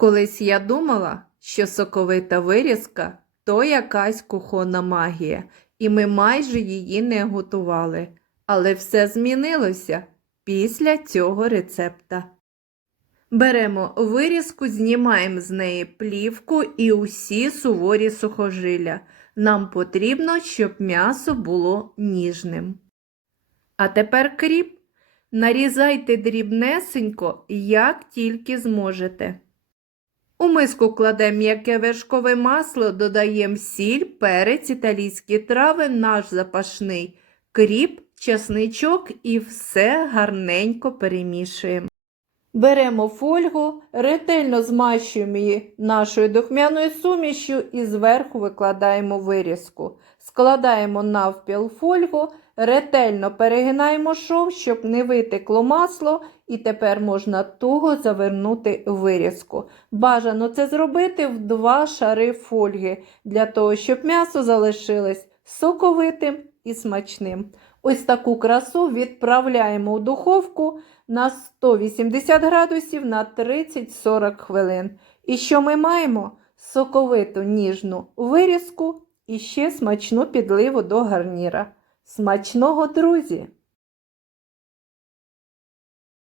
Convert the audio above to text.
Колись я думала, що соковита вирізка то якась кухонна магія, і ми майже її не готували. Але все змінилося після цього рецепта. Беремо вирізку, знімаємо з неї плівку і усі суворі сухожилля. Нам потрібно, щоб м'ясо було ніжним. А тепер кріп. Нарізайте дрібнесенько, як тільки зможете. У миску кладемо м'яке вершкове масло, додаємо сіль, перець, італійські трави, наш запашний кріп, часничок і все гарненько перемішуємо. Беремо фольгу, ретельно змащуємо її нашою духмяною сумішю і зверху викладаємо вирізку. Складаємо навпіл фольгу, ретельно перегинаємо шов, щоб не витекло масло, і тепер можна туго завернути вирізку. Бажано це зробити в два шари фольги, для того, щоб м'ясо залишилось соковитим і смачним. Ось таку красу відправляємо у духовку на 180 градусів на 30-40 хвилин. І що ми маємо? Соковиту ніжну вирізку і ще смачну підливу до гарніра. Смачного, друзі!